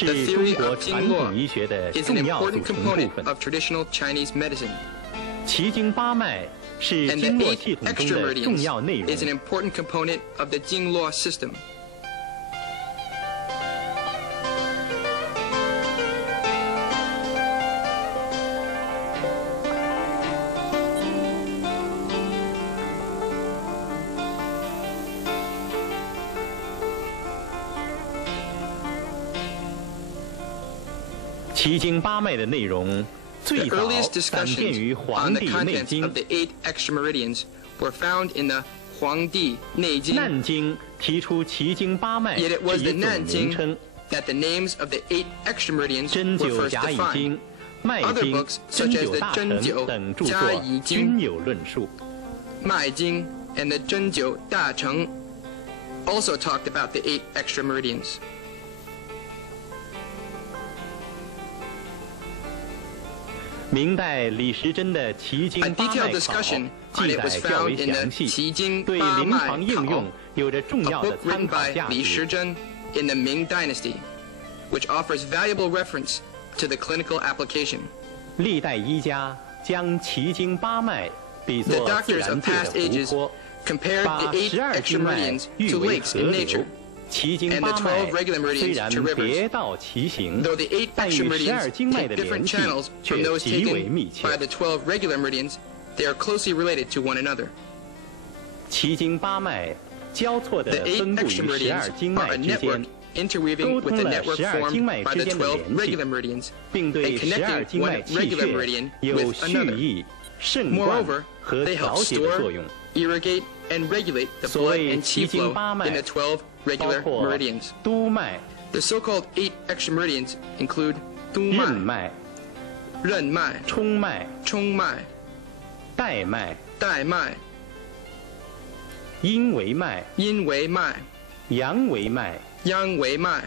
是 The 中 theory 国 of 传 Jing 统医学的 is an 重要组 important 成部 component 分。 of traditional Chinese medicine. 奇经八脉是 And 经 the 络 eight 系统中 extra 的重要内 meridians 容 is。an important component of the Jingluo system. 奇经八脉的内容 The 最早 earliest 散见于 discussions 《黄 on the 帝内 contents 经 of》。the 8 extra meridians were found in the Huangdi Neijing. 南经提出奇经八脉 Yet 这 it was 一 the 总名 Nanjing 称。 that the names of the 8 extra meridians 针 were 灸 first 甲乙 defined. 经、脉 Other 经、 books, 针 such as 灸 the 大成 Zhenjiu 等著甲作乙经均有论述。 Mai Jing and the Zhenjiu Da Cheng also talked about the 8 extra meridians. 明代李时珍的《奇经 A 八脉 detailed 考》 discussion on 记 it 载 was 较为 found in 详 the 细， Qijing 对 Ba 临床 Mai 应用 Kao, 有着重 a 要的 book 参 written 考 by 价 Li 值。 Shizhen in the Ming Dynasty, which offers valuable reference to the clinical application. 历代医家将奇经八脉比 The 作自 doctors 然 of 界 past 的湖 ages 泊， compared 把 the 812 extra 经脉 meridians 誉 to 为 lakes 河 in 流 nature.，奇经 and the 八脉 12 regular meridians 虽然 to rivers. 别道其形， Though the 8但 extra 与meridians 12经脉 take 的 different 联系 channels 却 from those 极为 taken 密切 by。the 12 regular meridians, they are closely related to one another. 奇经八脉交错 The 地 8分布于 extra 12 meridians 经 are 脉 a 之 network 间， interweaving with the 沟通了 network 12经 formed 脉 by 之 the 间的 1212 联系， regular meridians, 并对 and 12 connecting 经脉 one 气 regular 血 meridian 有 with 蓄 another. 益、肾灌 Moreover, 和 they 调 help 节的作 store, 用。 irrigate, and regulate the 所 blood 谓 and 奇 qi 经 flow 八脉 in the 12包 regular 括 meridians. 督脉、 The so-called 8 extra meridians include 任 Du 脉、 Ren Mai, 冲脉、 Chong Mai, 带脉、 Dai Mai, 阴维脉、 Yin Wei Mai, 阳维脉、 Yang Wei Mai,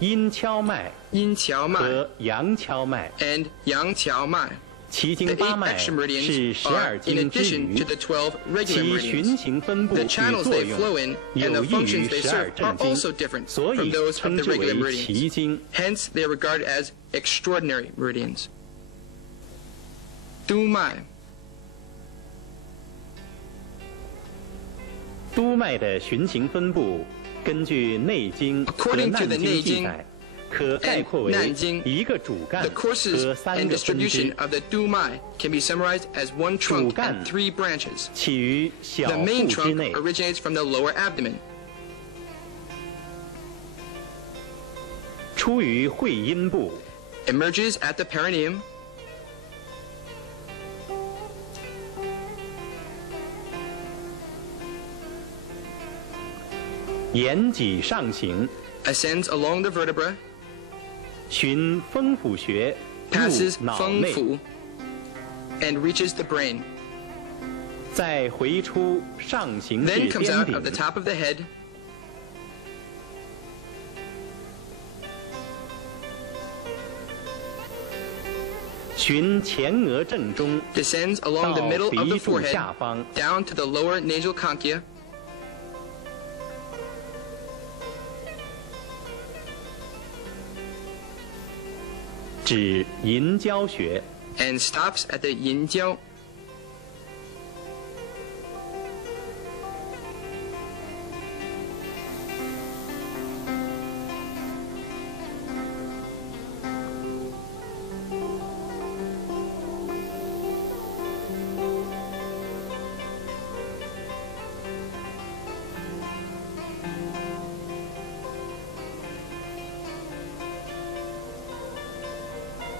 阴跷脉 Yin Qiao Mai, 和阳跷脉。 and Yang Qiao Mai. 奇 The 经八 8脉 extra 是 meridians 12 are, in 经之 addition 余 to，the 12 regular 其循 meridians. 行分布 The 与 channels 作 they 用 flow in and 有 the 益于 functions they 12 serve are 正经， also different 所 from 以 those of 称 the 之 regular 为奇 meridians. 经。 Hence, they are regarded as extraordinary meridians. Du Mai. 督脉的循行分布，根据《内经》和《 According to 难 the 经》记 Neijing 载，可概括为 Nanjing, 一个主干 The courses 和3 and 个分 distribution 支， of the Du Mai can be summarized as one trunk 主干 and 3 branches. 起于小 The 腹 main 之 trunk 内， originates from the lower abdomen. 出于会阴部， Emerges at the perineum. 沿脊上行， Ascends along the vertebra. 循风府穴入 Passes 脑 Feng 内， Fu. And reaches the brain. 再回出上行至 Then comes 巅 out of the 顶， top of the head. 循前额正中 Descends along 到 the middle of the 鼻柱 forehead. 下方， Down to the lower nasal conchia. 指银交穴。 And stops at the yin jiao.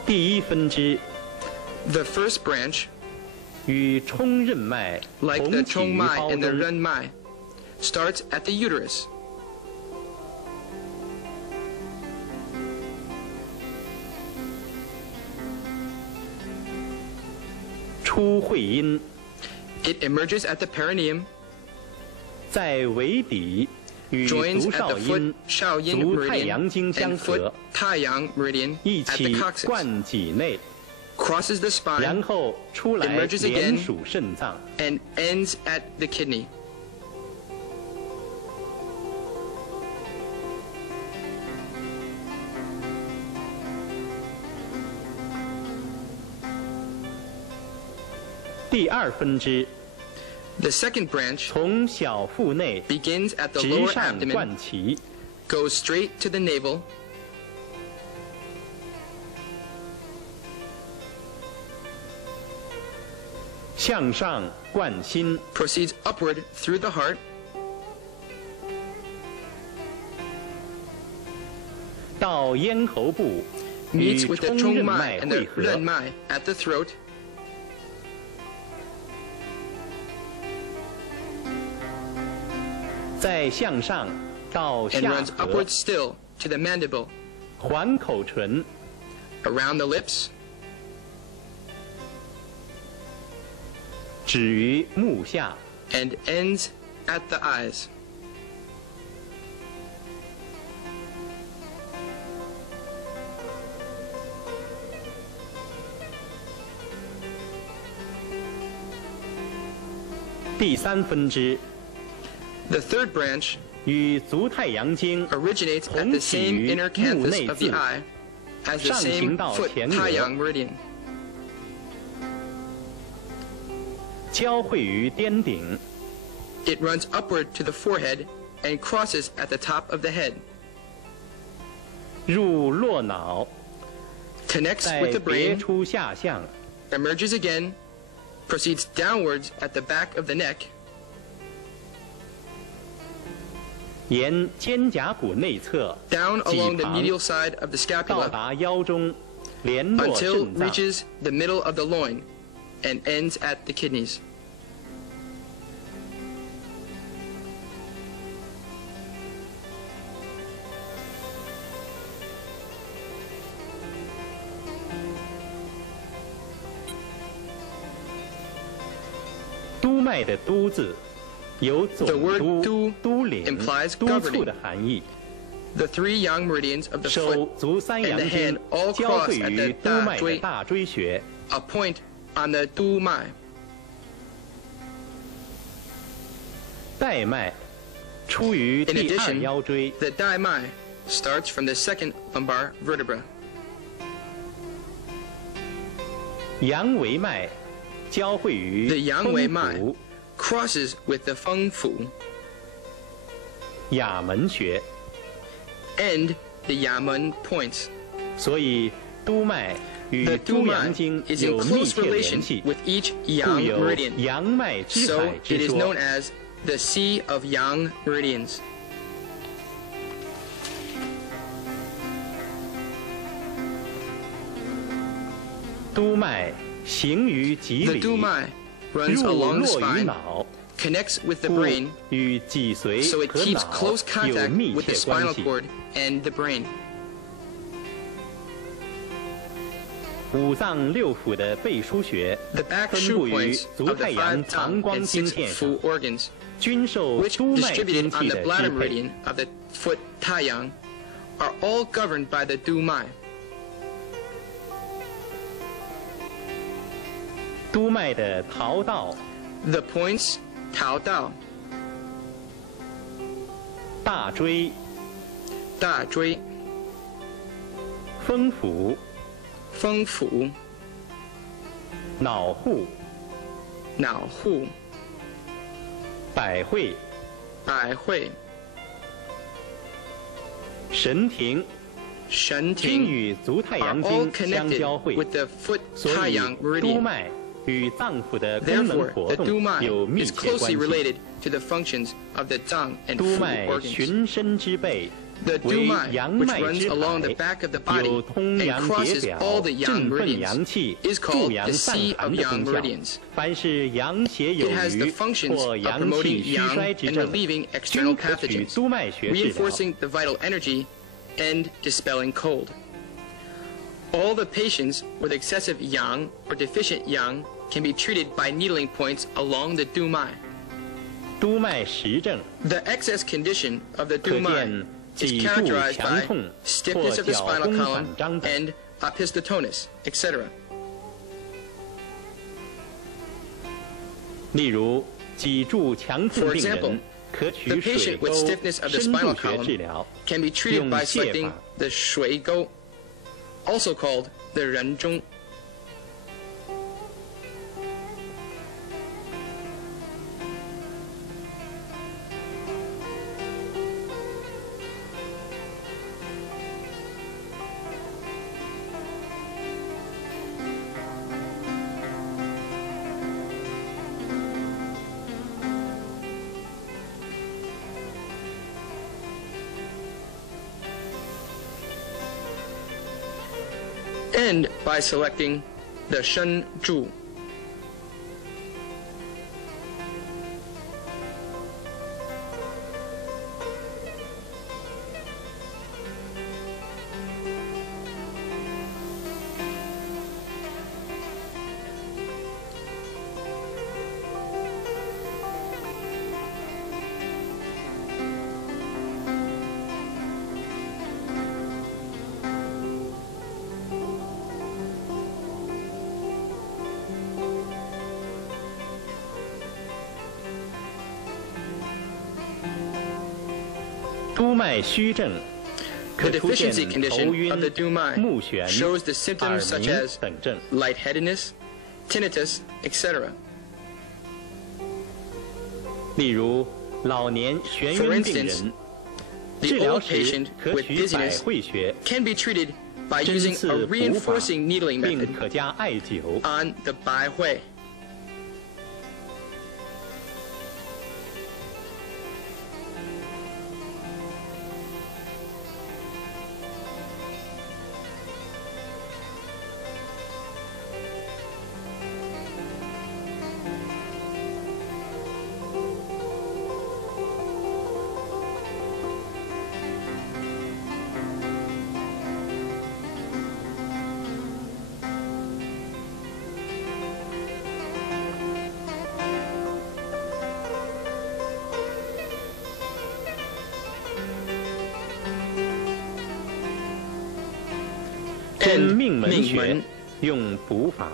第一分支 The first branch, 与冲任脉 like 同 the 起 Chong 于 Mai 胞 and the 中， Ren Mai, starts at the uterus. 出会阴， It emerges at the perineum, 在尾底与 joins 足 at 少 the foot 阴、 Shao Yin 足太 meridian 阳经相 and foot 合， Taiyang meridian 一 at 起 the coccyx. 灌脊内， Crosses the 然 spine 后出来 emerges again 连属肾脏。 and ends at the kidney. 第二分支 The second branch 从小腹内 begins at the 直 lower 上 abdomen, 贯齐， goes straight to the navel, 向上贯心， proceeds upward through the heart, 到咽喉部与 meets with the 冲 Chong 任 Mai 脉 and 汇 the 合， Ren Mai at the throat, 再向上到 and 下 runs 颌 upward，still to the mandible, 环口唇， around the lips, 止于目下。 and ends at the eyes. 第三分支 The third branch 与足太阳经 originates at 同 the 起 same 于 inner 目 canthus 内 of the 眦， eye as the 上行 same 到 foot 前额 taiyang meridian, 交汇于颠顶， it runs upward to the forehead and crosses at the top of the head, 入络脑， connects 再 with the 别 brain, 出下象， emerges again, proceeds downwards at the back of the neck, 沿肩胛骨内侧 down 脊 along the 旁 medial side of the 到 scapula 达腰中，联络 until 肾脏， reaches the middle of the loin and ends at the kidneys. 督脉的督字有总 The word 督、 du 督领、 implies 督促 governing. 的含义。 The three yang meridians of the 手 foot 足三 and 阳 the 经 hand all 交 cross 汇 at 于 the 督脉的 da 大椎穴， a point on the du mai. 带脉出于 In 第二 addition, 腰椎， the dai mai starts from the second lumbar vertebra. 阳维脉交汇于 The yang 风 wei mai 府、 crosses with the feng fu 哑门穴， and the yamen points. 所以督脉与 The 督 du 阳 mai 经 is in 有密 close 切联 relation 系， with each 故 yang 有 meridian. 阳脉之 So 海 it 之 is 说 known。as the Sea of Yang Meridians. 督脉行于脊 The 里， du mai 入 runs along the 络于 spine, 脑， connects with the 故 brain, 与脊髓 so it 和 keeps 脑 close 有 contact 密 with the 切关 spinal 系。 cord and the brain. 五脏六腑的背腧穴 The back 分 shoe 布于 points 足 of the 太阳 five 膀 tongue 胱 and 经 six 线上 fu，organs, 均受 which 督脉 distributed 经气 on 的 the bladder 支配。 meridian of the foot taiyang, are all governed by the du mai. 督脉的橈道、 The points tao dao, 大椎、 da zhui, 风府、 feng fu, 脑户、 nao hu, 百会、 bai hui, 神庭 shen 均 ting, 与足太 are 阳 all 经相 connected 交汇， with the foot 所以 taiyang 督 meridian. 脉与脏腑的功能 Therefore, 活 the du 动 mai 有密 is 切关 closely 系。 related to the functions of the zang and 督 fu 脉 organs. 循身之背， The du 为 mai, 阳 which 脉 runs 之 along the 海， back of the body 有通 and 阳解 crosses 表、 all the yang 振奋 meridians, 阳气、 is 助 called 阳 the 散 Sea 寒 of 的 Yang 功效。 meridians. 凡是阳邪有 It has the 余 functions 或 of 阳 promoting 气虚 yang 衰之 and 症， relieving 均 external 可取 pathogens, 督脉穴治疗。 reinforcing the vital energy and dispelling cold. All the patients with excessive yang or deficient yang can be treated by needling points along the du mai. 督脉实症 The excess condition of the 可 du mai 见 is 脊柱 characterized 强 by 痛 stiffness 或 of the 脚 spinal 弓 column 反张等。 and opisthotonus, etc. 例如，脊柱强痛 For 病 example, 人可 the 取水 patient 沟 with stiffness of the 深度 spinal 穴 column 治疗， can be treated 用 by 泻 selecting 法 the shui gou, also called the ren zhong. and by selecting the Shen Zhu.督脉虚症， The 可出现 deficiency 头 condition 晕 of the Dumai 目眩、 shows the 耳 symptoms such 鸣 as 等症。 lightheadedness, tinnitus, etc. 例如，老年眩 For 晕病 instance, 人， The 治疗 old 时 patient 可 with 取百 dizziness 会穴、 can be treated by 针 using 刺 a 补法， reinforcing needling 并 method 可加艾灸。 on the Bai Hui. And 命门 命 穴 门 用补法。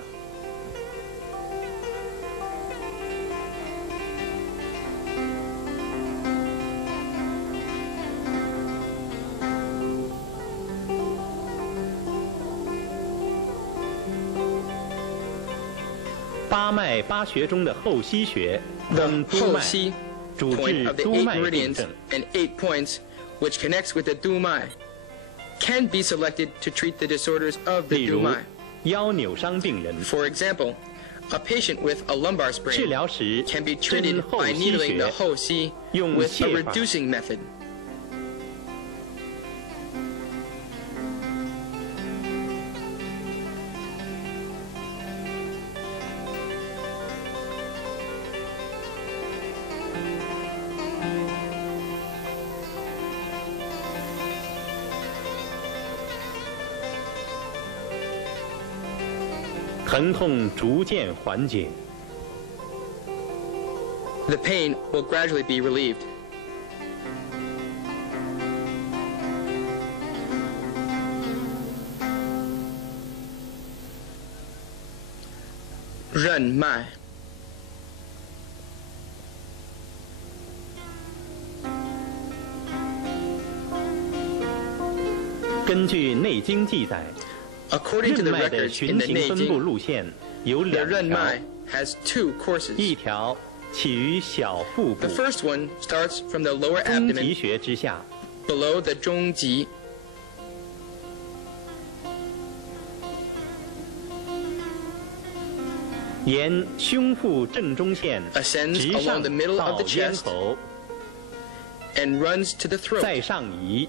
八脉八穴中的后溪穴 The 分督脉， Hoxi 主 point 治 of the 督 eight 脉病 meridians 症。 and 8 points, which connects with the Dumai, can be selected to treat the disorders of the 例如 Dumai. 腰扭伤病人， For example, a patient with a lumbar 治 sprain 疗时 can be 针 treated 后 by 溪 needling the 穴， Hoxi 用 with a 泻法。 reducing method. 疼痛逐渐缓解。 The pain will gradually be relieved. 任脉 根据《内经》记载， According to 任 the 脉的 records in 循 the 行分布 Neijing, 路线有 the 两条， Renmai has 2 courses. 一条起于小腹部 The first one starts from the lower 中极 abdomen 穴之下， below the Zhongji, 沿胸腹正中线 ascends 直 along 上 the middle 到 of the 咽 chest 喉， and runs to the throat 再上移，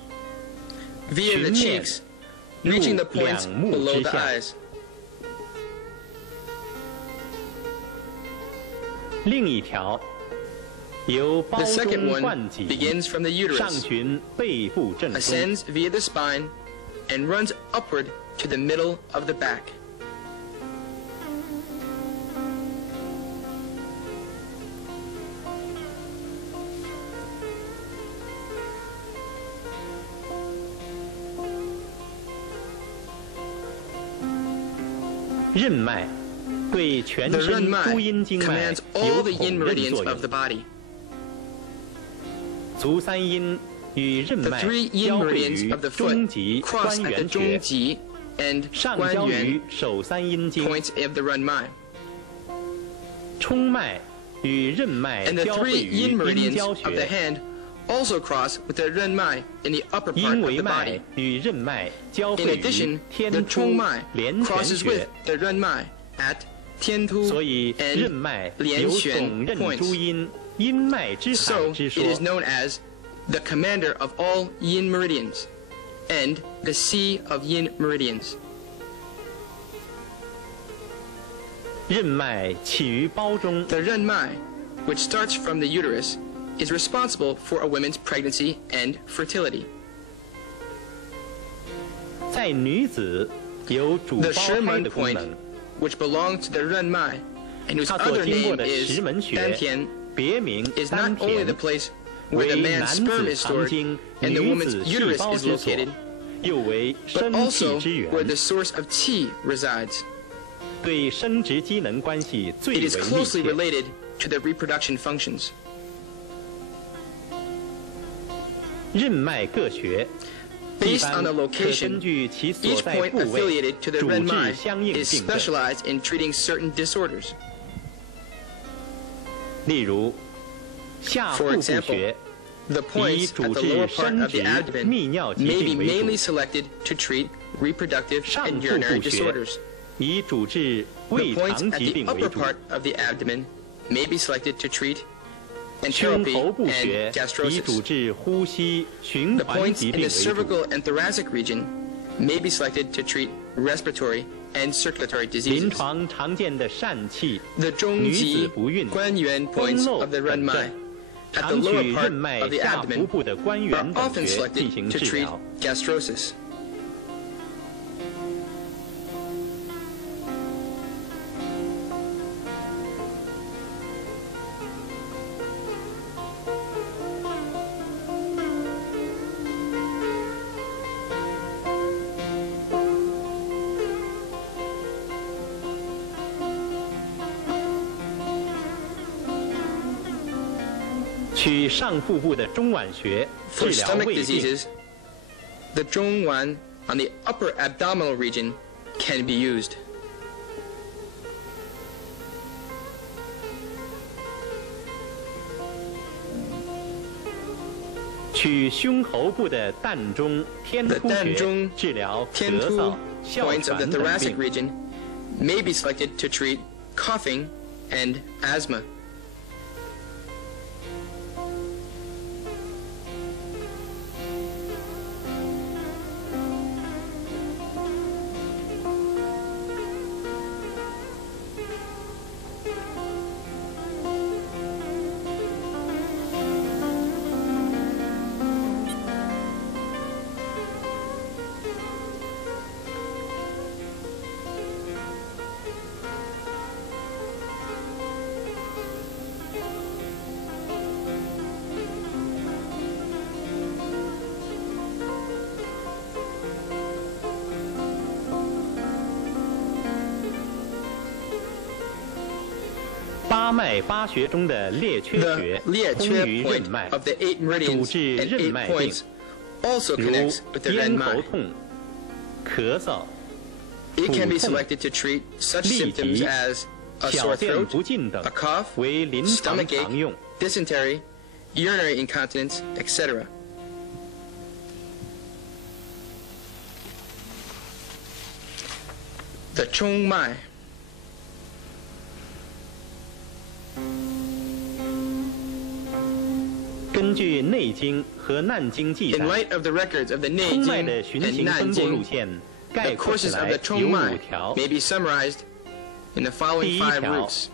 via the 循面 cheeks, 入 reaching the points 两目 below 之 the 下。 eyes. 另一条由包 The second 中 one 贯脊 begins from the 上 uterus, 循背部正中， ascends via the spine, and runs upward to the middle of the back. 任脉对全 The 身 Renmai 诸阴经脉 commands 有 all the 统 yin 任 meridians 作 of the 用。 body. 足三阴与任 The 脉 3 yin 交汇 meridians 于 of the 中 foot 极 cross 关 at the 元穴， Zhongji and 上交于 Guanyuan 手三阴经。 points of the Renmai. 冲脉与任脉 And the 交 3 汇于 yin 阴 meridians 交 of the 穴， hand also cross with the Renmai in the upper part 阴 of 维 the 脉 body. 与任脉交 In 汇于 addition, 天 the 突 Chongmai 连泉 crosses 穴 with，the Renmai at Tiantu 所以任 and 脉有连泉总任 points. 诸阴、阴脉之海 So 之 it 说。 is known as the commander of all yin meridians and the sea of yin meridians. 任脉起于胞中， The renmai, which starts from the uterus, is responsible for a woman's pregnancy and fertility. 在女子有主 The 胞胎 Sherman 的功 point, 能， which belongs to the renmai, and whose 它所 other 经过 name 的 is 石门穴， dantian, 别名 is 丹 not only 田 the，place where the 为 man's 男 sperm 子 is 藏 stored 经 and the 女 woman's 子细 uterus 胞 is 之所， located, 又为 but 生气 also 之 where 源， the source of qi resides. 对生殖机能关系最 It 为 is 密 closely 切。 related to the reproduction functions. 任脉各穴，一 Based 般 on the 可 location, 根据其所 each 在 point 部位 affiliated to the 主治 renmai 相应 is 病症。 specialized in treating certain disorders. 例如，下腹 For 部 example, 穴 The 以 points 主 at the 治 lower part 生 of 殖 the abdomen 泌尿疾 may be 病为 mainly 主， selected to treat reproductive 上 and 腹 urinary 部穴 disorders. 以主治 The 胃 points 肠 at 疾 the 病为 upper 主， part of the abdomen may be selected to treat 胸 enteropy 喉部穴 and 以主 gastrosis. 治呼吸循 The 环 points 疾 in 病 the 为主。 cervical and thoracic region may be selected to treat respiratory and circulatory 临 diseases. 床常见的疝气、 The 女子 zhongji 不孕、 guanyuan 崩 points 漏 of the 等 renmai 症， at the 常 lower 取 part 任脉 of the 下腹 abdomen 部的关 are 元等 often 穴 selected 进行 to 治 treat 疗。 gastrosis. 取上腹部的中脘穴治 For 疗 stomach 胃病。 diseases, the zhongwan on the upper abdominal region can be used. 取胸喉部的膻中天 The 突穴 danzhong 治疗咳 Tiantu 嗽、哮 points of the 喘等 thoracic 病。 region may be selected to treat coughing and asthma. 八脉八穴中的列缺 The 穴 Liat 通 Chue 于任 point 脉， of the 8 主 meridians 治 and 任 8脉病， points also 如 connects with the 咽喉 renmai. 痛、咳嗽、 It can be 腹痛、 selected to treat such 痢 symptoms 疾、 as a 小 sore 便 throat, 不尽等 a cough, 为临床 stomach 常用 ache,。dysentery, urinary incontinence, etc. The zhongmai. 根据《内经》和《难经》记 In 载， light of the records of the 通脉 Neijing 的循 and 行分布路 Nanjing, 线 the 概括起 courses 来 of the 有5 zhongmai 条。 may be summarized in the following 5 第一条， routes.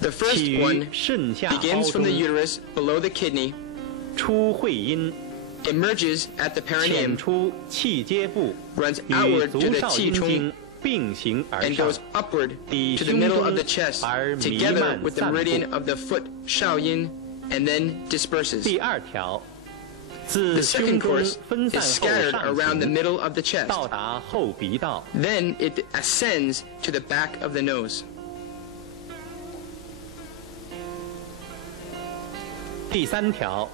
The 起 first 于 one 肾下胞 begins from the 中， uterus below the kidney, 出会阴， emerges at the 潜 perineum, 出气阶部， runs 与 outward 足 to the 少 qi 阴 chong, 经并行而 and 上 goes，upward 抵 to the 胸 middle 中 of the chest, 而弥 together 漫 with the 散布。 meridian of the foot, shaoyin, and then disperses. 第2条， The 自胸 second 中 course 分 is 散后 scattered 上 around the 行， middle of the chest. 到达后鼻道。 Then it ascends to the back of the nose. 第3条，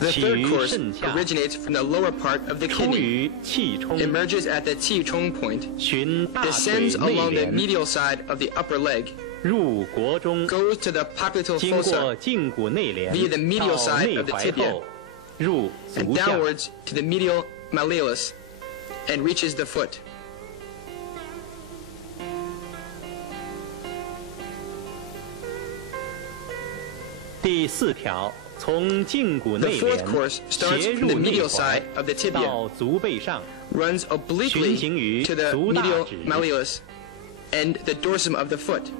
The 起 third 于 course 肾下， originates from the lower part of the 出 kidney, 于气冲， emerges at the qi chong point, 循大腿 descends 内 along the 帘， medial side of the upper leg, 入国中， goes to the popliteal 经过 fossa, 胫骨内帘 via the medial 到 side 内 of the 踝 tibia 后，入 and 足下。 downwards to the medial malleolus, and reaches the foot. 第4条，从胫骨 The 内 fourth 帘 course starts 斜 from 入 the 内 medial 踝 side of the tibia, 到足背上， runs 循 obliquely 行于 to the 足大 medial 趾， malleolus, and the dorsum of the foot,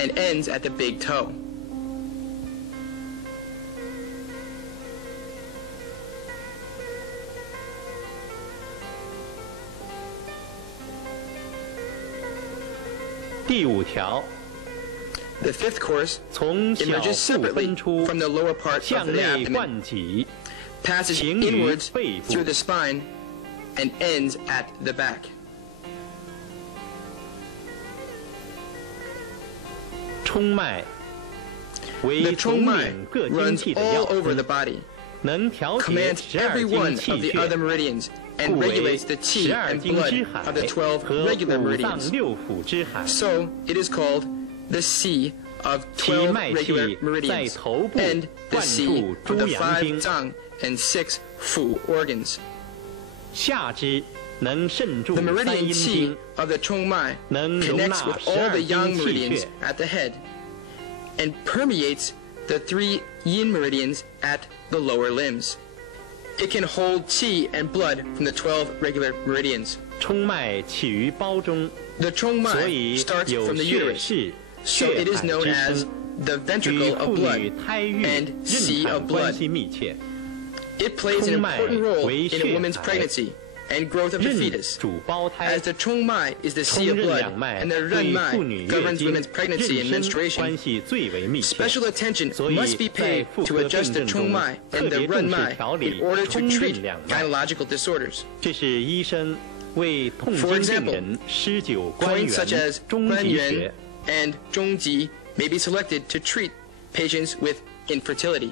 and ends at the big toe. The fifth course 从小 emerges 腹 separately 分出， from the lower part 向 of the 内 abdomen, 贯脊， passes 行于 inwards 背部 through the spine, and ends at the back. 冲脉 The 为统 chongmai 领各经 runs 气的 all 要 over the 分， body, 能调节 commands 12 every one 经 of 气 the other 血， meridians, and 故为 regulates the qi 12 and 经 blood 之海 of the 12和 regular 五脏 meridians. 六腑之海。 So it is called the sea of 其 12脉 regular 气在 meridians, 头部 and the 贯 sea 注 of 诸 the 阳 5经， zang and 6 fu organs. 下肢能渗注 The 三 meridian 阴 qi 经， of the chongmai 能容 connects 纳 with all the 12 yang 经气 meridians 血， at the head and permeates the 3 yin meridians at the lower limbs. It can hold qi and blood from the 12 regular meridians. 冲脉起于胞中， The 所 chongmai 以 starts 有 from the 血 uterus, 室、 so 血 it is 海 known 之 as 称， the 与 ventricle 妇 of 女 blood. 胎育、 and 妊 sea 产 of 关 blood. 系密切。 It plays an chongmai important role 为 in a 血 woman's 海， pregnancy and growth of the 妊 fetus, 主胞胎 as，the chongmai is the 冲 sea of 任 blood, 两脉 and the 对妇 renmai 女月 governs 经、 women's pregnancy and 妊娠 menstruation. 关系最为密切。 Special attention 所以 must be 在 paid 妇 to 科 adjust 病 the 症中， chongmai 特 and the 别重视 renmai 调 in 理 order 冲 to 任 treat 两脉。 gynecological disorders. 这是医生为痛 For 经 example, 病人施灸关 Points such 元 as、中极 guanyuan 穴。 and zhongji may be selected to treat patients with infertility.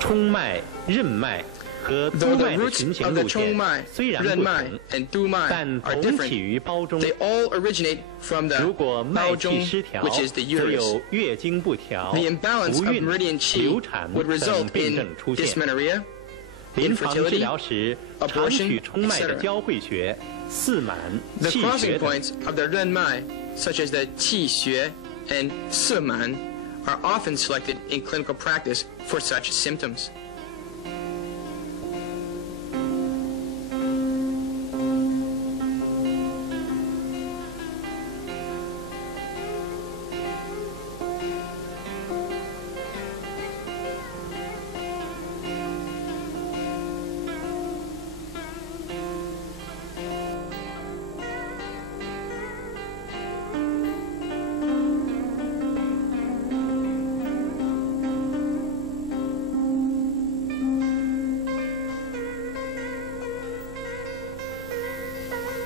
冲脉、任脉和督 Though the 脉的 roots 循行 of the 路线 chongmai, 虽然不 renmai, 同， and dumai 但 are 同起 different. 于胞中。 They all originate from 如 the 果脉气 baozhong, 失调， which is the 则 uterus. 有月经不调、 The imbalance 不 of 孕、 meridian 流 qi 产 would 等 result 病 in 症出现。 dysmenorrhea, 临床治 infertility, 疗时，常 abortion, 取冲脉的 etc. 交汇穴、四满、 The 气 crossing 穴等。 points of the renmai, such as the qi xue and siman, are often selected in clinical practice for such symptoms.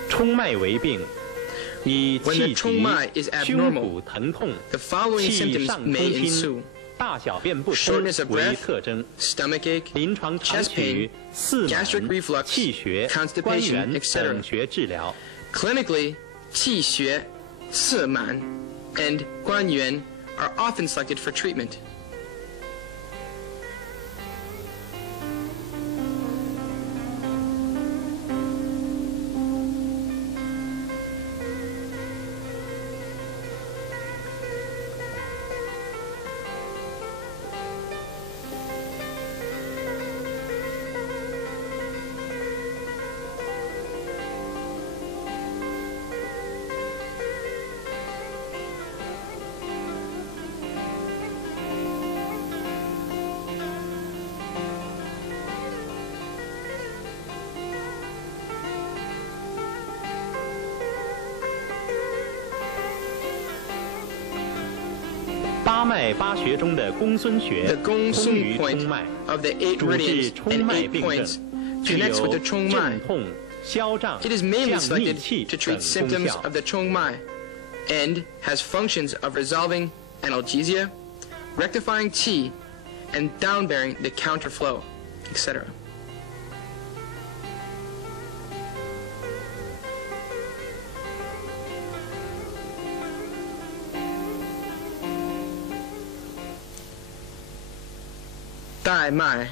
冲脉为病，以 When the 气急、 chongmai is 胸 abnormal, 腹疼痛、 the following 气 symptoms 上 may 冲 ensue: 心、大小便不通 shortness of 为 breath, 特征。 stomachache, 临床常 chest 取 pain, 四 gastric 满、 reflux, 气血、 constipation, 关元 etc. 等穴治疗。 Clinically, qi xue, siman, and guanyuan are often selected for treatment. 八脉八穴中的公孙穴 The 通 Gongsun 于 point 冲脉， of the 8主治 meridians 冲 and 脉 8病 points 症，具 connects 有 with the 镇 chongmai. 痛、消胀、 It is mainly 降逆 selected 气 to 等 treat 功 symptoms 效 of。the chongmai and has functions of resolving analgesia, rectifying qi, and downbearing the counterflow, etc. 带脉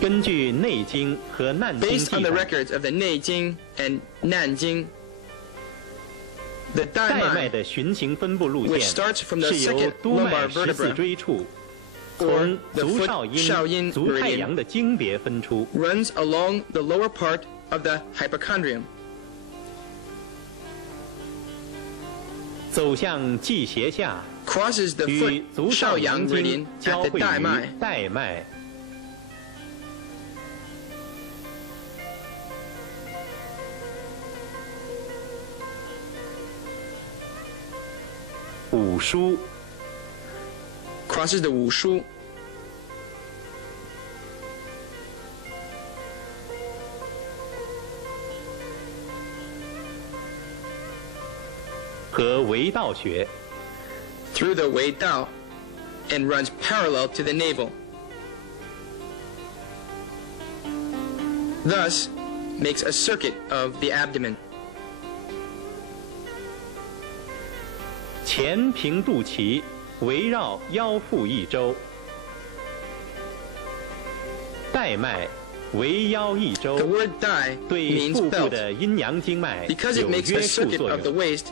根据《内经》和《难经》 Based on 记 the 载， records of the Neijing and Nanjing, the 带脉 daimai, 的循行分布路 which 线 starts from the 是由 second 督脉 lumbar 14 vertebra 椎处， or 从 the 足 foot 少阴、 shaoyin 足太 meridian, 阳的经别分出， runs along the lower part of the hypochondrium, 走向际胁下， crosses the 与 foot 足少 shaoyang 阳 meridian 经 at 交 the 汇于 daimai. 带脉。五腧 crosses the wushu, 和维道穴， through the Wei Dao, and runs parallel to the navel. Thus, makes a circuit of the abdomen. 前平肚脐，围绕腰腹一周。带脉围腰一 The 周， word dai 对 means 腹部 belt. 的阴阳经脉 Because it 有 makes 约 a 束 circuit 作 of the 用， waist,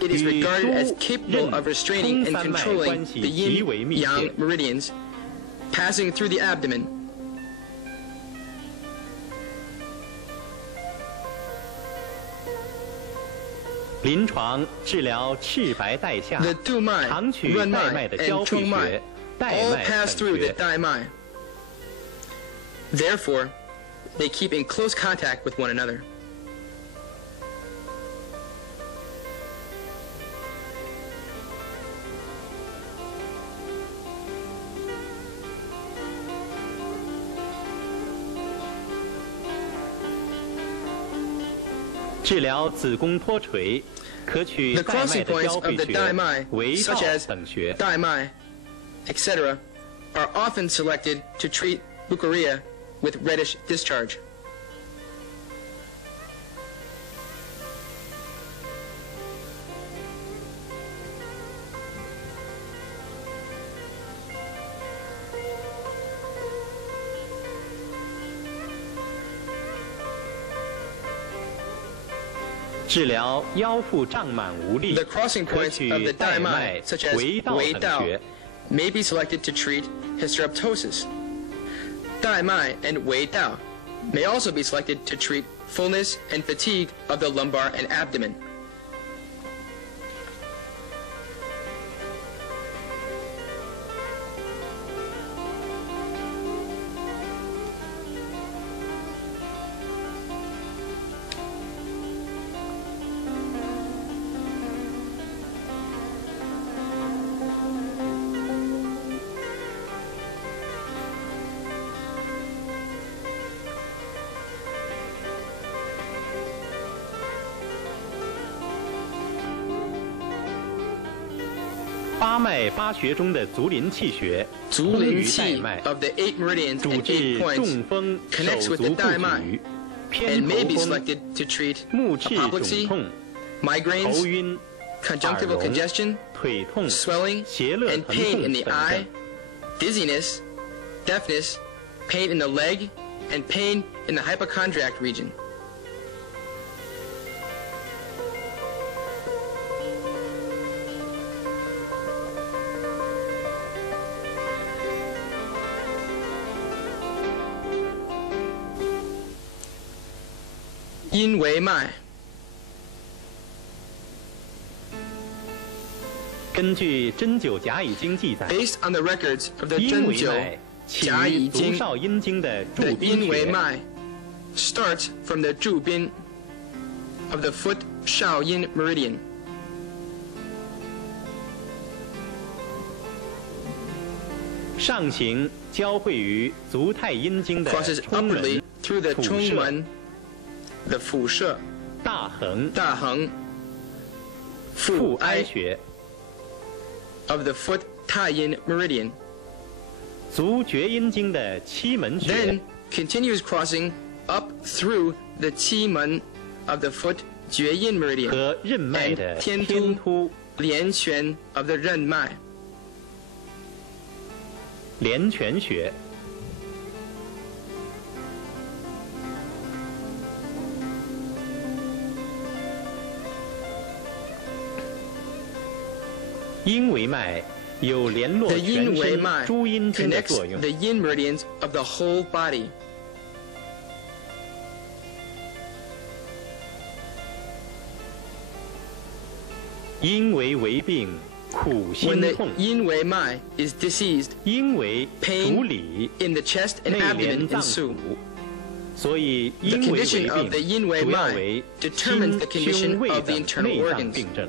it is 与 regarded as 督 capable 任 of restraining 冲 and 三脉 controlling 关系 the 极为 yin 密切 yang。meridians passing through the abdomen. 临床治疗赤白带下， The dumai, 常取带脉 renmai, 的交 and 汇 chongmai 穴、带 all 脉 pass 等 through the 穴。 daimai. Therefore, they keep in close contact with one another. 治疗子宫脱垂，可取 The 带脉 crossing 的 points 交 of 汇 the 穴、 daimai, 围道 such as 等穴。 daimai, etc., are often selected to treat leukorrhea with reddish discharge. 治疗腰腹胀满无力， The crossing 可 points 取 of the 带脉 daimai, such as 围道 Wei 等 Dao, 穴。 may be selected to treat hysteroptosis. Daimai and Wei Dao may also be selected to treat fullness and fatigue of the lumbar and abdomen. 八脉八穴中的足临气穴，足通于临气带脉， of the 8 meridians 主 and 治 8 points 中风、 connects 手 with 足 the 不 daimai 举、偏 and may 头 be 风、 selected to treat 目赤肿 apoplexy, 痛、 migraines, 头晕、 conjunctival 耳聋、 congestion, 腿痛、 swelling, 胁肋 and 疼 pain 痛 in the 等 eye, 症。 dizziness, deafness, pain in the leg, and pain in the hypochondriac region. 阴维脉。根据《针灸甲乙经》记载， Based on the records of the 阴维 Zhenjiu, 脉起甲于乙经足少阴经的 the 柱宾阴维穴，脉 starts from the Zhubin of the foot Shaoyin meridian. 上行交汇于足太阴经的 crosses 冲门 upwardly、through the 腹射、 Chongmen, the Fu She, 大横、大横、腹腹哀哀穴、 of the foot Taiyin meridian. 足厥阴经的七门穴 Then，continues crossing up through the Qi Men of the foot Jueyin meridian 和任脉的 and 天天突突、连泉 of the Ren Mai. 连泉穴。阴维脉有联络 The 全 yin wei 身 mai 诸阴经的 connects 作用。 the yin meridians of the whole body. 阴维为病，苦 When 心 the 痛。 yin wei mai is diseased, 阴维 pain 主理 in the chest and 内 abdomen 连脏 ensue. 腑，所以 The 阴维为 condition of the 病 yin wei 主要 mai 为 determines the 心、 condition 胸、胃 of the 等 internal 内脏 organs. 病症。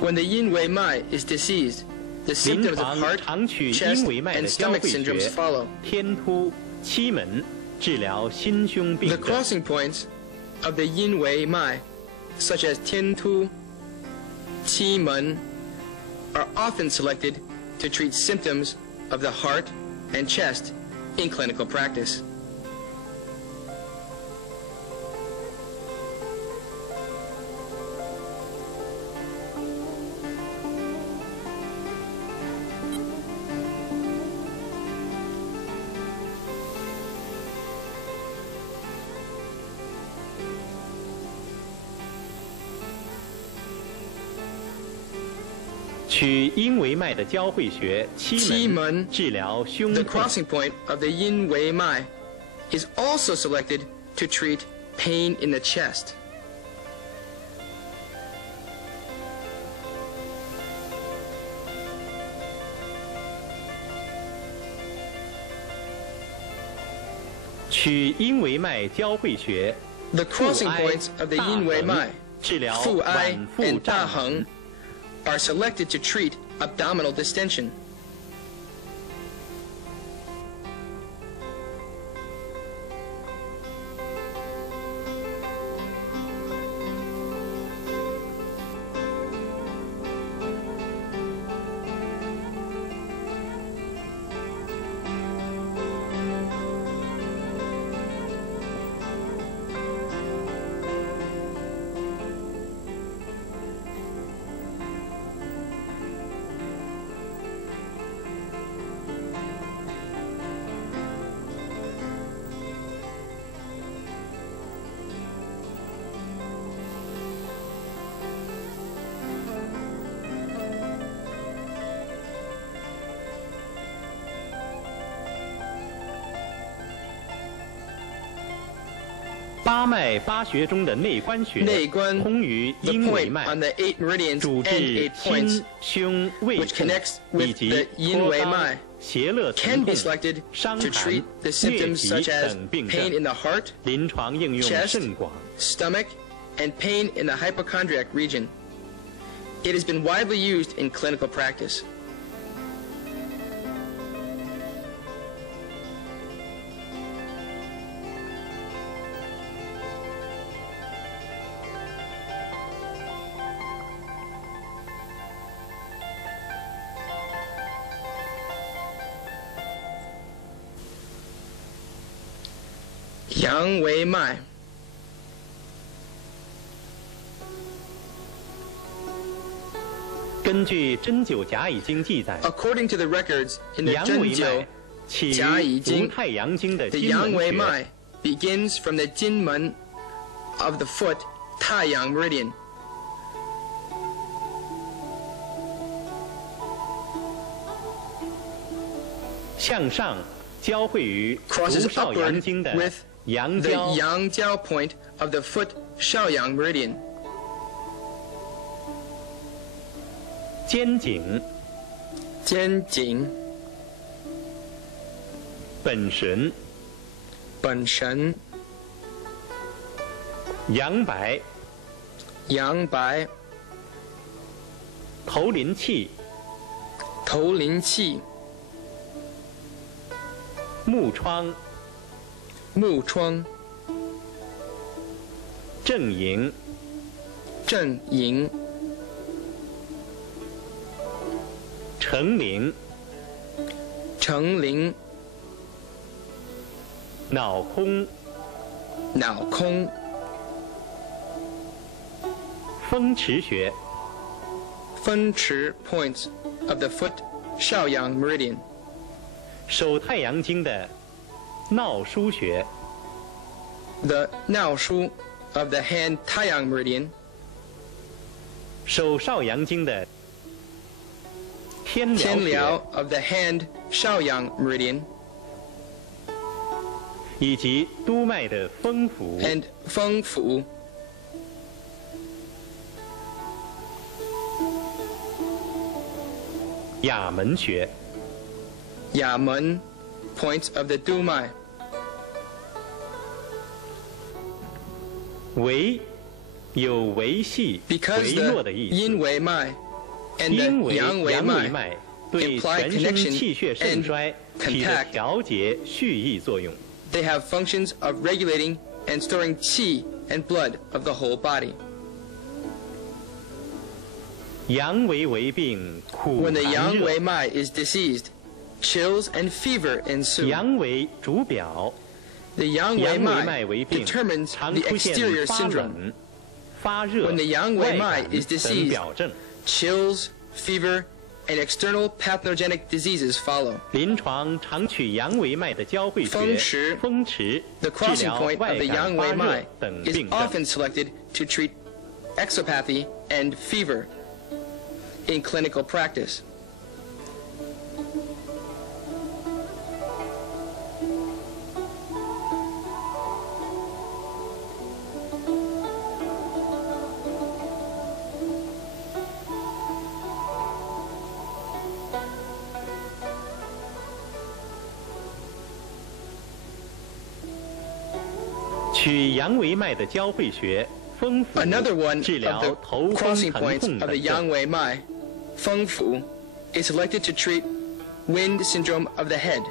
When the yin wei mai is diseased, the 临 symptoms of 床 heart, 常取 chest, 阴维脉的 and 交 stomach 汇 syndromes 穴、 follow. 天突、期门，治疗心胸病 The 症。 crossing points of the yin wei mai, such as Tiantu, Qi are often selected to treat symptoms of the heart and chest in clinical practice. 取阴维脉的交汇穴期期门门，治疗胸 The 痛。 crossing point of the yin wei mai is also selected to treat pain in the chest. 取阴维脉交汇穴 The 腹 crossing 哀 points of the 大 yin wei 横 mai, 治疗 fu ai 脘腹 and 胀 da heng, are selected to treat abdominal distension. 八脉八穴中的内关穴，内关通于 The 阴维 point 脉， on the 8 meridians 主 and 治 8 points 心、胸、胃 which 痛 connects 以 with 及 the yin 脱 wei 肛 mai、胁肋 can 疼 be 痛、 selected 伤 to 寒 treat the、疟 symptoms 疾 such as 等病 pain 症 in，the heart, 临床应用 chest 甚广。 stomach, and pain in the hypochondriac region. It has been widely used in clinical practice. 阳维脉根据《针灸甲乙经》记载， According to the records in the 阳维 Zhenjiu, 脉起甲乙于足经太阳经的 the 金 yang 门 wei 穴， mai begins from the Jinmen of the foot Taiyang meridian. 向上交汇于 Crosses 足少阳 upward 经的 with 阳 the 交 Yangjiao point of the foot Shaoyang meridian. 肩颈、肩颈、本神、本神、阳白、阳白、头临气、头临气、目窗、目窗、正营、正营、成陵、成陵、脑空、脑空、风池穴、分池 points of the foot Shaoyang meridian. 手太阳经的闹腧穴、 The Nao Shu of the hand Taiyang meridian. 手少阳经的天天疗穴，疗 of the hand 少阳 meridian, 以及督脉的风府、 and 风府, 哑门穴。哑门 points of the 督脉. 维有维系、 Because 微 the 弱的意 yin 思。 wei mai and 因 the 为 yang 阳 wei 维 mai 脉对 imply 全身 connection 气血盛 and 衰起着 contact. 调节、蓄益作用。 They have functions of regulating and storing qi and blood of the whole body. 阳维为病，苦 When the 寒 yang 热 wei。mai is diseased, chills and fever ensue. 阳维主表， The yang wei 阳维脉 mai 为病， determines 常 the 出现 exterior 发 syndrome. 冷、发热、 When the yang 外 wei 感 mai is 等 diseased, 表症。 chills, fever, and external pathogenic diseases follow. 临床常取阳维脉的交汇风穴池、风池 The 治 crossing 疗 point 外 of the 感 yang 发 wei 热 mai 等 is 病症。 often selected to treat exopathy and fever in clinical practice. 取阳维脉的交汇穴风府 Another one 治 of 疗 the 头风 crossing 疼 points 痛 of the 等 yang 症。 wei mai, Feng Fu, is selected to treat wind syndrome of the head.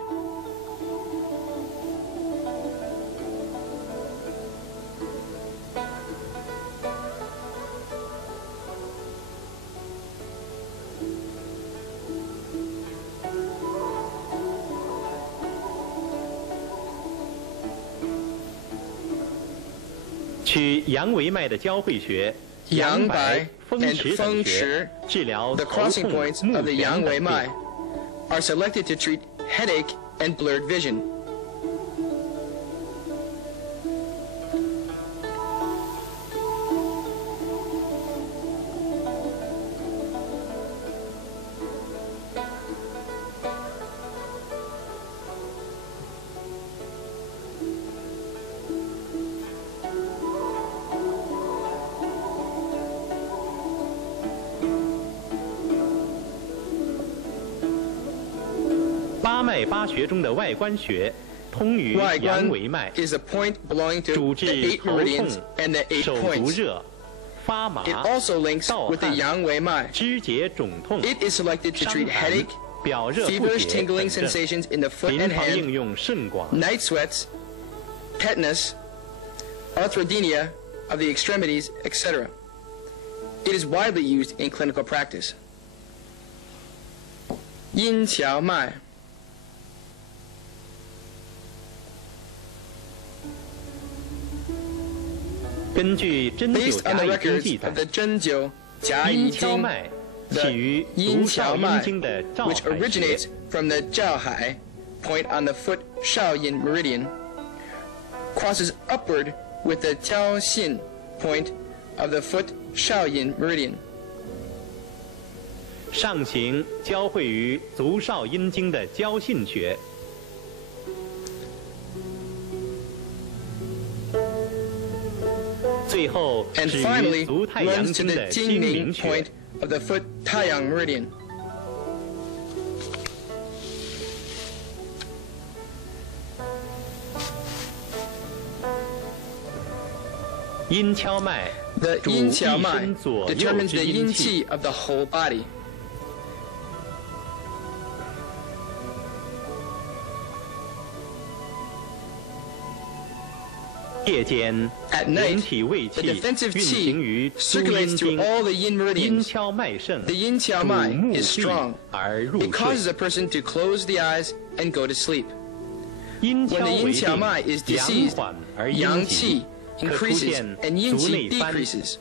取阳维脉的交汇穴阳阳白白、风 and 池风等穴池，治疗 The 头 crossing 痛、 points 目 of the 眩 yang 等 wei 病 mai。are selected to treat headache and blurred vision. 八脉八穴中的外关穴，通于外关阳维脉， is a point belonging to 主 the 治 eight 头 meridians 痛、 and the 8手足 points. 热、发麻、 It also links 盗 with the 汗、 yang wei mai. 肢节肿痛、 It is selected to 伤 treat 寒 headache, 表热不 feverish 解 tingling 等症。 sensations in the foot 临 and 床应 hand, 用甚广。 night sweats, tetanus, arthrodenia of the extremities, etc. It is widely used in clinical practice. 阴荞脉 根据针灸 Based on 甲 the 乙经 records 记载 of，the 针灸甲阴乙经荞脉 the 起于阴足少阴荞脉经的照 which 海穴 originates，from the 照海 point on the foot Shaoyin meridian, crosses upward with the Jiaoxin point of the foot Shaoyin meridian. 上行交汇于足少阴经的交信穴，最后 And 止于 finally 足太阳 runs to 经 the 的睛明 Jingming 穴 point。of the foot Taiyang meridian. 阴荞脉 The 主 yin 一 qiao 身 mai 左右 determines 之 the 阴 yin 气， qi of the whole body. 夜间 At 人 night, 体胃 the 气 defensive 运行于 qi 足阴 circulates 经 through，all the yin 阴 meridians. 荞脉盛， The yin qiao 主 mai 目 is 闭 strong. 而入 It 睡。 causes a person to close the eyes and go to sleep. 阴 When 荞 the 为 yin qiao mai 病， is 阳 diseased, 缓而阴 yang 急 qi，可出 increases 现 and yin 足 qi 内斑， decreases.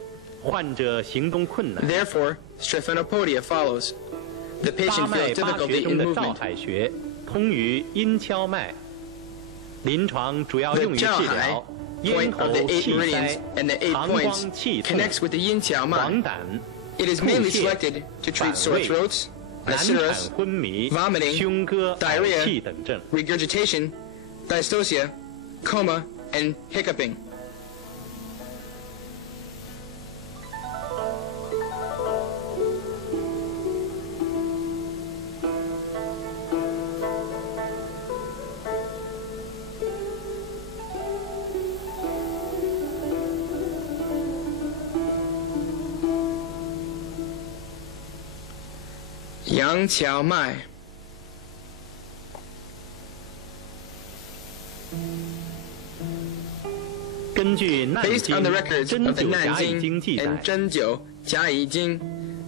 患者行动困难。 Therefore, Strephanopodia follows. The 八 patient 脉 feels 八 difficulty 穴中 in 的照 movement. 海穴，通于阴荞脉，临床主要 The 用于治 Zhao 疗 Hai 咽 point 喉 of the 8气 meridians 塞、 and the 8膀 points 胱气痛、 connects with the yin qiao 黄 mai. 疸、 It is 吐 mainly 泻、 selected to treat 反 sore 胃、 throats, 难 acidosis, 产、昏迷、 vomiting, 胸歌、嗳 diarrhea, 气等症。 regurgitation, dystocia, coma, and hiccuping. Yang Qiao Mai. Based on the records of the Nanjing and Zhenjiu Jiayi Jing,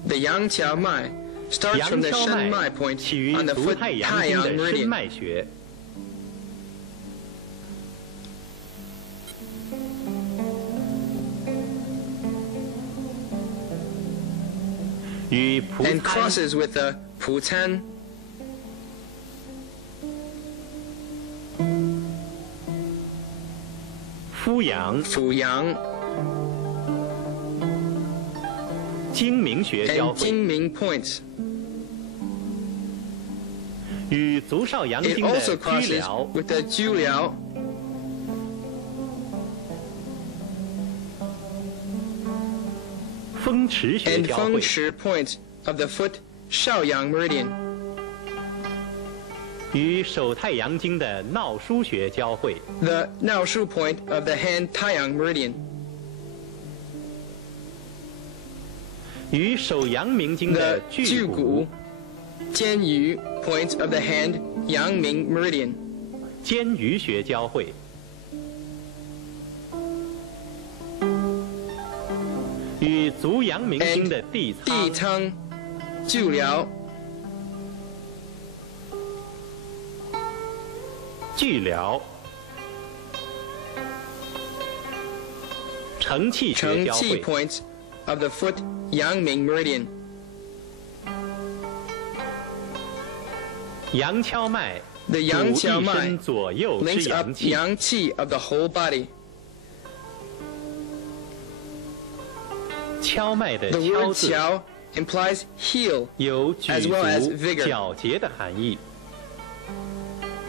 the Yang Qiao Mai starts from the Shen Mai point 起于 on the 足 foot 太阳 Taiyang 经的深 meridian. 脉穴，与蒲 and 参、 crosses with the Pucan, 夫阳、 Fuyang, 睛明穴交 and 汇， Jingming points. 与足少阳 It 经的 also 居 crosses 辽、 with the Juliao, 风池穴 and 交汇， Fengshi points of the foot Shaoyang meridian. 与手太阳经的闹腧穴交汇， The Naoshu point of the hand Taiyang meridian. 与手阳明经的 The 巨骨 Jugu, Jianyu points of the hand Yangming meridian. 肩盂穴交汇，与足阳明经的地 Di 仓、 Tang, Juliao, 巨辽、承气穴 Cheng 交 Qi 汇， points of the foot Yangming meridian. 阳跷脉 The 主 Yang 一 Qiao 身 Mai 左右之 links 阳 up 气， yang qi of the whole body. 跷脉的 The 跷 word 字 qiao implies heel. 有举 as well as 足、 vigor. 皎洁的含义。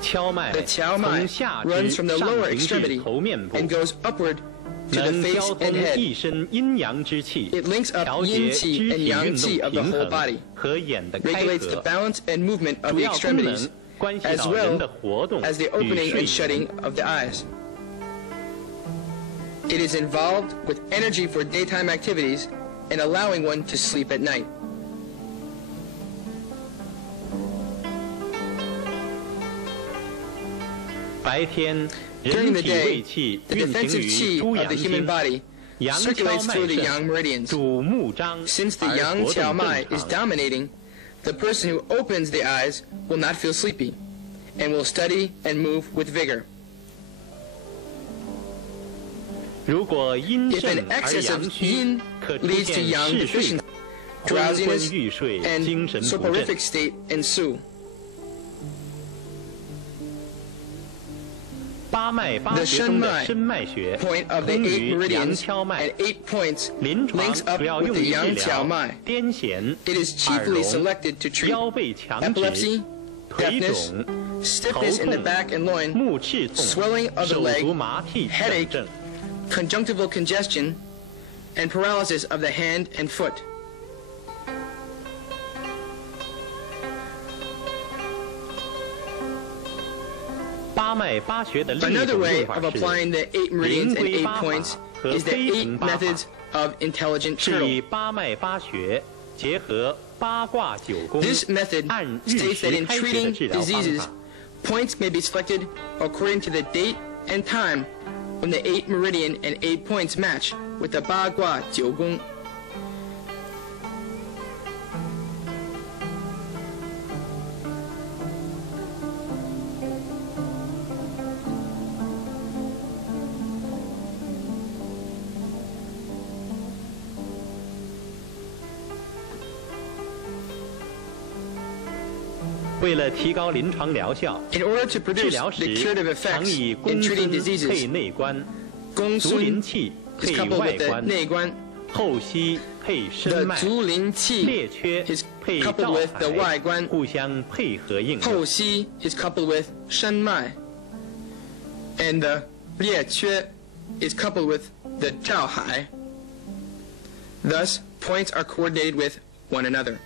跷脉 The qiao mai 从下 runs 肢 from the 上 lower 行至 extremity 头面部， and goes upward to the 能 face 交 and 通 head. 一身阴阳之气， It links up 调节 yin 肢 qi 体 and 运 yang 动 qi of the 平 whole 衡 body, 和眼的开 regulates the 合， balance and movement of 主 the 要功 extremities, 能关系 as 到人 well 的活动 as the 与 opening 睡 and shutting 眠。 of the eyes. It is involved with energy for daytime activities and allowing one to sleep at night. 白天 During 人 the 体胃 day, 气 the 运 defensive 行于 qi 诸 of 阳 the human 经， body 阳跷 circulates 脉 through the 盛 yang meridians. 主目张 Since the 而 yang 活 qiao 动 mai 正 is 常。 dominating, the person who opens the eyes will not feel sleepy and will study and move with vigor. 如果阴 If 盛 an 而 excess 阳 of 虚 yin， 可出 leads to 现 yang 嗜睡 deficiency, 昏昏 drowsiness, 欲睡、 and 精神不振。 soporific state ensue. 八脉八 The 穴 Shen 中的 Mai 深脉穴 point of the 通 eight 于阳 meridians 跷脉 and 8 points 临床 links up 主要 with 用 the 于治 yang 疗 qiao mai. 癫痫、 It is 耳 chiefly 聋、 selected to treat 腰背强直、 epilepsy, 腿 deafness, 肿、头 stiffness in the 痛、 back and loin, 目赤痛、 swelling of the 手 leg, 足麻痹等 headache, 症。 conjunctival congestion, and paralysis of the hand and foot. 八脉八穴的另一 Another 种 way 用法 of 是 applying the 8 meridians and 灵龟 8八法 points 和 is the 飞 8行八法， methods of intelligent 是 turtle. 以八脉八穴结合八卦九宫， This method 按运 states that 时 in 开穴的 treating 治疗方 diseases, 法。 points may be selected according to the date and time when the 8 meridian and 8 points match with the Ba Gua Jiu Gong. 为了提高临床疗效， In order to 治 produce 疗 the 时 curative 常 effects 以 in 公 treating 孙配 diseases, 内关， Gong 足临 Sun 气 is 配 coupled 外 with the 关， Nei Guan, 后溪配深 The 脉，足灵气列缺 is 配 coupled 照 with the 外海，观。互相配合应用。后溪 is coupled with 深脉 and the 列缺 is coupled with the 照海. Thus, points are coordinated with one another.